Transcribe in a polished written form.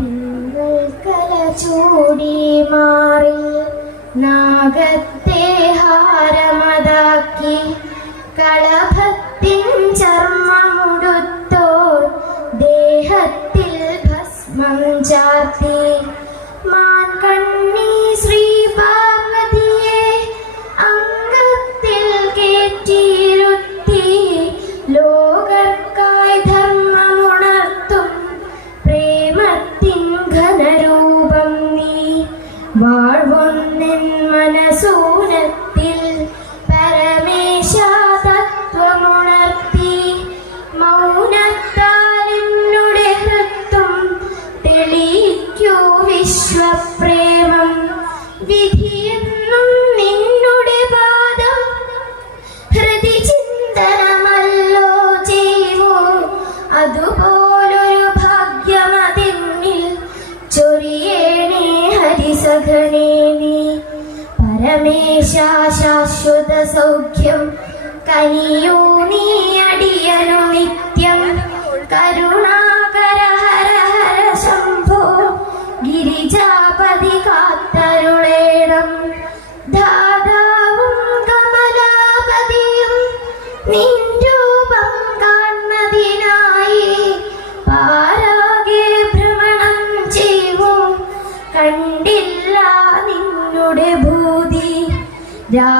കല ചൂടി മാറി നാഗത്തെ ഹാരമതാക്കി കളഭത്തിൻ ചർമ്മമുടുത്തോർ ദേഹത്തിൽ ഭസ്മം ചാർത്തി മാൻകണ്ണി ശ്രീ പാർവതിയെ അംഗത്തിൽ കേറ്റിയിരുത്തി ലോകർക്കായി ധർമ്മമുണർത്തും പ്രേമത്തിൻ ഘനരൂപം നീ വാഴ്വൊന്നെൻ മനസൂനത്തിൽ പരമേശ തത്വമുണർത്തി മൗനത്താൽ എന്നുടെ ഹൃത്തും തെളിയിക്കൂ വിശ്വപ്രേമം വിധിയെന്നും നിന്നുടെ പാദം ഹൃദി ചിന്തനമല്ലോ ചെയ്യൂ അതുപോലൊരു ഭാഗ്യമതിന്നിൽ ചൊരിയേണേ ഹരിസഖനേ നീ പരമേശ ശാശ്വത സൗഖ്യം കനിയൂ നീ അടിയനു നിത്യം കരുണാകര ഹര ഹര ശംഭോ ഗിരിജാപതി കാത്തരുളേണം ധാതാവും കമലാപതിയും നിൻ രൂപം കാണുന്നതിനായി പാരാകെ ഭ്രമണം ചെയ്യും കണ്ടില്ല നിന്നുടെ ഭൂതി രാ